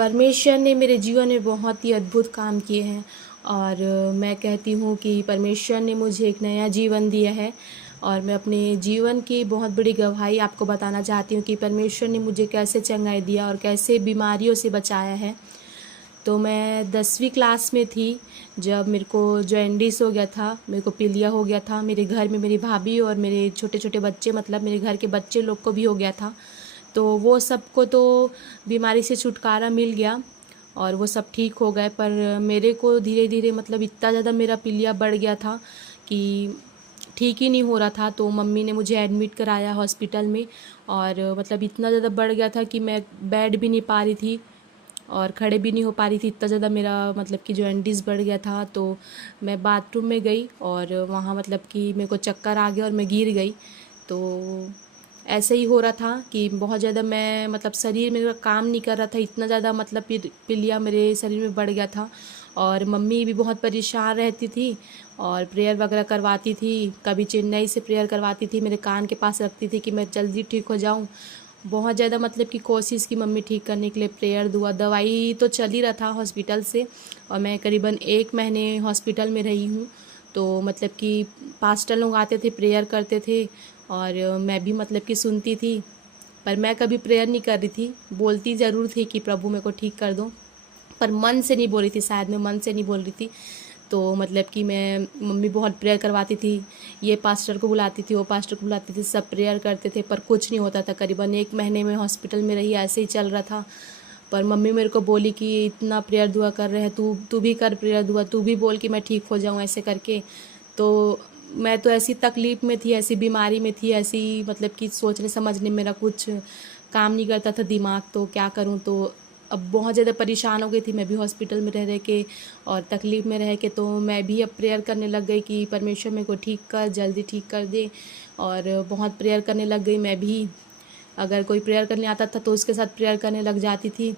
परमेश्वर ने मेरे जीवन में बहुत ही अद्भुत काम किए हैं और मैं कहती हूँ कि परमेश्वर ने मुझे एक नया जीवन दिया है। और मैं अपने जीवन की बहुत बड़ी गवाही आपको बताना चाहती हूँ कि परमेश्वर ने मुझे कैसे चंगाई दिया और कैसे बीमारियों से बचाया है। तो मैं 10वीं क्लास में थी जब मेरे को जॉन्डिस हो गया था, मेरे को पीलिया हो गया था। मेरे घर में मेरी भाभी और मेरे छोटे छोटे बच्चे, मतलब मेरे घर के बच्चे लोग को भी हो गया था। तो वो सबको तो बीमारी से छुटकारा मिल गया और वो सब ठीक हो गए, पर मेरे को धीरे धीरे मतलब इतना ज़्यादा मेरा पीलिया बढ़ गया था कि ठीक ही नहीं हो रहा था। तो मम्मी ने मुझे एडमिट कराया हॉस्पिटल में और मतलब इतना ज़्यादा बढ़ गया था कि मैं बैठ भी नहीं पा रही थी और खड़े भी नहीं हो पा रही थी। इतना ज़्यादा मेरा मतलब कि जॉन्डिस बढ़ गया था। तो मैं बाथरूम में गई और वहाँ मतलब कि मेरे को चक्कर आ गया और मैं गिर गई। तो ऐसे ही हो रहा था कि बहुत ज़्यादा मैं मतलब शरीर मेरा काम नहीं कर रहा था, इतना ज़्यादा मतलब पीलिया मेरे शरीर में बढ़ गया था। और मम्मी भी बहुत परेशान रहती थी और प्रेयर वगैरह करवाती थी, कभी चेन्नई से प्रेयर करवाती थी, मेरे कान के पास रखती थी कि मैं जल्दी ठीक हो जाऊं। बहुत ज़्यादा मतलब कि कोशिश की मम्मी ठीक करने के लिए, प्रेयर दुआ दवाई तो चल ही रहा था हॉस्पिटल से। और मैं करीबन 1 महीने हॉस्पिटल में रही हूँ। तो मतलब कि पास्टर लोग आते थे, प्रेयर करते थे और मैं भी मतलब कि सुनती थी, पर मैं कभी प्रेयर नहीं कर रही थी। बोलती ज़रूर थी कि प्रभु मेरे को ठीक कर दो, पर मन से नहीं बोल रही थी, शायद मैं मन से नहीं बोल रही थी। तो मतलब कि मैं मम्मी बहुत प्रेयर करवाती थी, ये पास्टर को बुलाती थी, वो पास्टर को बुलाती थी, सब प्रेयर करते थे, पर कुछ नहीं होता था। करीबन 1 महीने में हॉस्पिटल में रही, ऐसे ही चल रहा था। पर मम्मी मेरे को बोली कि इतना प्रेयर दुआ कर रहे हैं, तू भी कर प्रेयर दुआ, तू भी बोल कि मैं ठीक हो जाऊँ, ऐसे करके। तो मैं तो ऐसी तकलीफ़ में थी, ऐसी बीमारी में थी, ऐसी मतलब कि सोचने समझने मेरा कुछ काम नहीं करता था दिमाग, तो क्या करूँ। तो अब बहुत ज़्यादा परेशान हो गई थी मैं भी हॉस्पिटल में रह रह के और तकलीफ़ में रह के। तो मैं भी अब प्रेयर करने लग गई कि परमेश्वर मेरे को ठीक कर, जल्दी ठीक कर दे। और बहुत प्रेयर करने लग गई मैं भी। अगर कोई प्रेयर करने आता था तो उसके साथ प्रेयर करने लग जाती थी।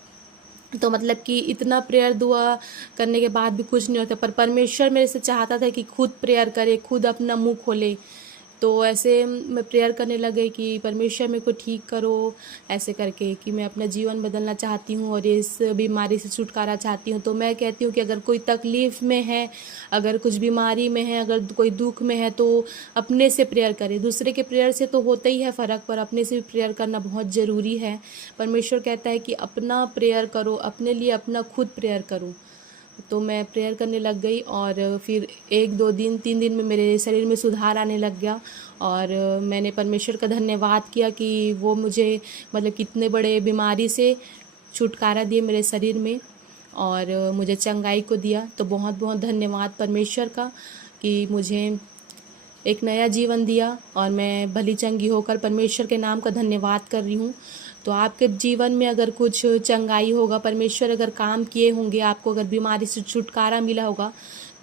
तो मतलब कि इतना प्रेयर दुआ करने के बाद भी कुछ नहीं होता, पर परमेश्वर मेरे से चाहता था कि खुद प्रेयर करे, खुद अपना मुंह खोले। तो ऐसे मैं प्रेयर करने लग गई कि परमेश्वर मेरे को ठीक करो, ऐसे करके कि मैं अपना जीवन बदलना चाहती हूँ और इस बीमारी से छुटकारा चाहती हूँ। तो मैं कहती हूँ कि अगर कोई तकलीफ़ में है, अगर कुछ बीमारी में है, अगर कोई दुख में है, तो अपने से प्रेयर करे। दूसरे के प्रेयर से तो होता ही है फ़र्क, पर अपने से भी प्रेयर करना बहुत ज़रूरी है। परमेश्वर कहता है कि अपना प्रेयर करो, अपने लिए अपना खुद प्रेयर करो। तो मैं प्रेयर करने लग गई और फिर 1 2 दिन 3 दिन में मेरे शरीर में सुधार आने लग गया। और मैंने परमेश्वर का धन्यवाद किया कि वो मुझे मतलब कितने बड़े बीमारी से छुटकारा दिए मेरे शरीर में और मुझे चंगाई को दिया। तो बहुत बहुत धन्यवाद परमेश्वर का कि मुझे एक नया जीवन दिया और मैं भली चंगी होकर परमेश्वर के नाम का धन्यवाद कर रही हूँ। तो आपके जीवन में अगर कुछ चंगाई होगा, परमेश्वर अगर काम किए होंगे, आपको अगर बीमारी से छुटकारा मिला होगा,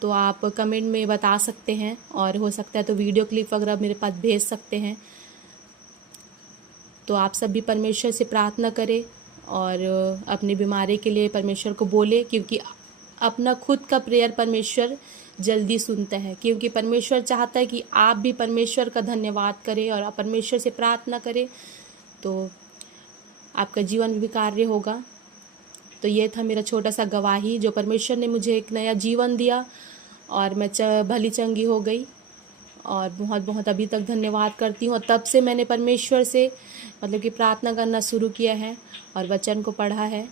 तो आप कमेंट में बता सकते हैं और हो सकता है तो वीडियो क्लिप वगैरह मेरे पास भेज सकते हैं। तो आप सब भी परमेश्वर से प्रार्थना करें और अपनी बीमारी के लिए परमेश्वर को बोले, क्योंकि अपना खुद का प्रेयर परमेश्वर जल्दी सुनता है। क्योंकि परमेश्वर चाहता है कि आप भी परमेश्वर का धन्यवाद करें और परमेश्वर से प्रार्थना करें, तो आपका जीवन भी कार्य होगा। तो ये था मेरा छोटा सा गवाही, जो परमेश्वर ने मुझे एक नया जीवन दिया और मैं भली चंगी हो गई। और बहुत बहुत अभी तक धन्यवाद करती हूँ। और तब से मैंने परमेश्वर से मतलब कि प्रार्थना करना शुरू किया है और वचन को पढ़ा है।